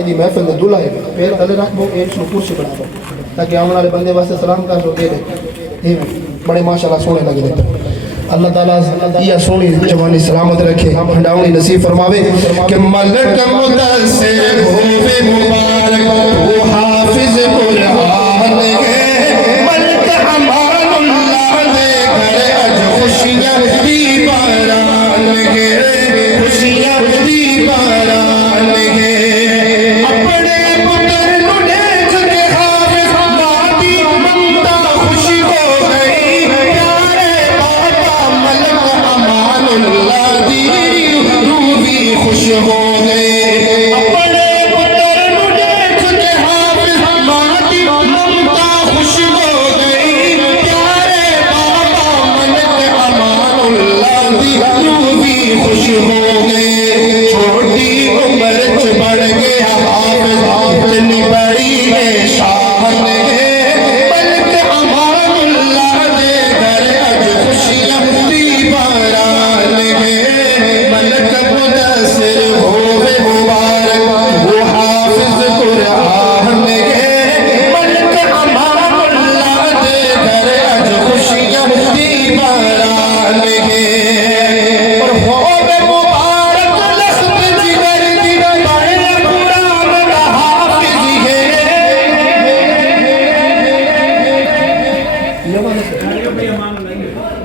आज की महफिल में दुल्हा है फिर गले रख वो एक कुर्सी बना दो ताकि आने वाले बंदे वास्ते सलाम कर दो दे बड़े माशाल्लाह सोने लगे देते अल्लाह ताला या सोनी जवानी सलामत रखे हंडावनी नसीब फरमावे कि मलक मुदस्सिर होवे मुबारक वो हाफिज कुरान है मलक अमानुल्लाह दे घर अज खुशियां दी बारान है खुशियां दी बारान है अपने पुत्र नु देख के हाफिज मादी ममता खुशी हो गई प्यारे बाबा मलक अमानुल्लाह दी रूह भी खुश हो गए अपने पुत्र नु देख के हाफिज मादी ममता खुश हो गई प्यारे बाबा मलक अमानुल्लाह दी रूह भी खुश हो गए छोटी उम्र च बढ़ गया हाफिज इतनी बड़ी है शान है मलक अमानुल्लाह दे घर अज खुशियां दी बारान है मलक मुदस्सिर होवे मुबारक वो हाफिज कुरान है मलक अमानुल्लाह दे घर अज खुशियां दी बारान है और होवे मुबारक लख्त जिगर दी बड़े कुरान का हाफिज है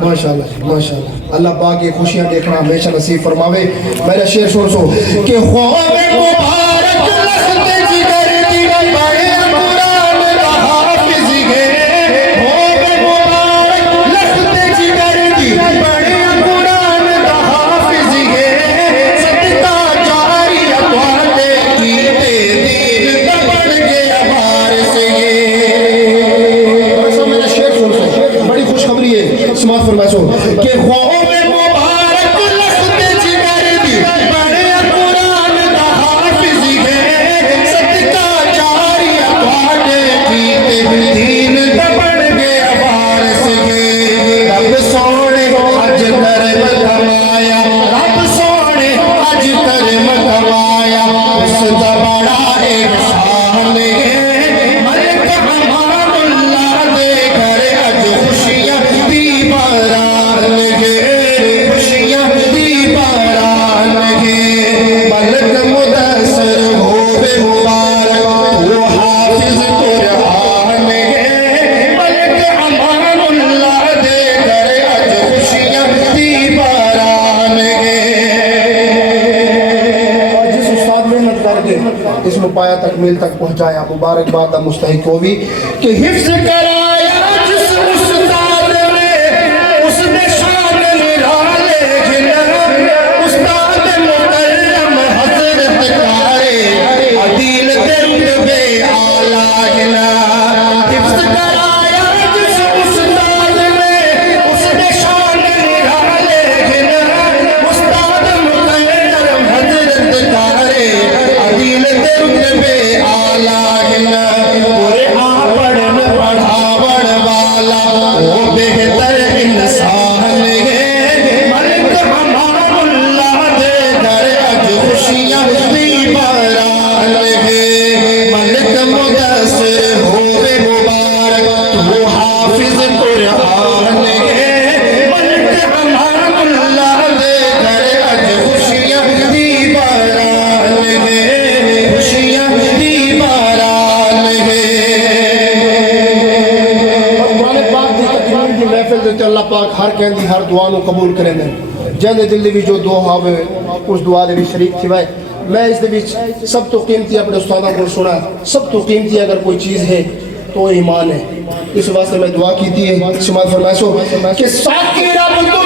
माशाल्लाह माशाल्लाह अल्लाह पाक ये खुशियां देखना हमेशा नसीब फरमावे मेरा शेर सुन सो कि होवे मुबारक लख्त जिगर दी बड़े कुरान का हाफिज है होवे मुबारक लख्त जिगर दी बड़े कुरान का हाफिज है सदका जारिया वादे कीते दीन दा बढ़ गया वारिस ये और मेरा शेर सुन सो बड़ी खुशखबरी है समाज फरमाए सो कि होवे मुबारक लख्त जिगर दी बड़े कुरान का हाफिज है सदका जारिया वादे कीते दीन दा बढ़ गया वारिस है रब सोने अज करम कमाया रब सोने अज करम कमाया उसदा बड़ा एहसान है मलक अमानुल्लाह दे घर अज खुशियां दी बारान है खुशियां दी बारान है मलक मुदस्सिर होवे मुबारक वो हाफिज कुरान है मलक अमानुल्लाह दे घर अज खुशियां दी बारान है और जिस उस्ताद मेहनत करके इसमें पाया तकमील तक पहुंचाया मुबारकबाद मुस्तहिक होगी कि हिफ्ज कराया जिस उस्ताद ने उसने शान निराले गिना उस्ताद मुकर्रम हजरत कारे अदील दर्द बे आला गिना हिफ्ज कराया जिस उस्ताद ने उसने शान निराले गिना उस्ताद मुकर्रम हजरत कारे अदील दर्द बे आला गिना पूरे पढ़न पढ़ावण वाला वो बेहतर इंसान है मलक अमानुल्लाह दे घर अज खुशियां दी बारान है मलक मुदस्सिर होवे मुबारक वो हाफिज कुरान है मलक अमानुल्लाह दे घर अज खुशियां दी बारान है खुशियां दी बारान है अल्लाह पाक हर कहती हर दुआ को कबूल करें जैसे दिल भी जो दुआ आवे उस दुआ के भी शरीक थी भाई मैं इस सब तो कीमती अपने उस्तादों को सुना सब तो कीमती अगर कोई चीज़ है तो ईमान है इस वास्ते मैं दुआ की थी समाज फरमाइशो कि साकी रब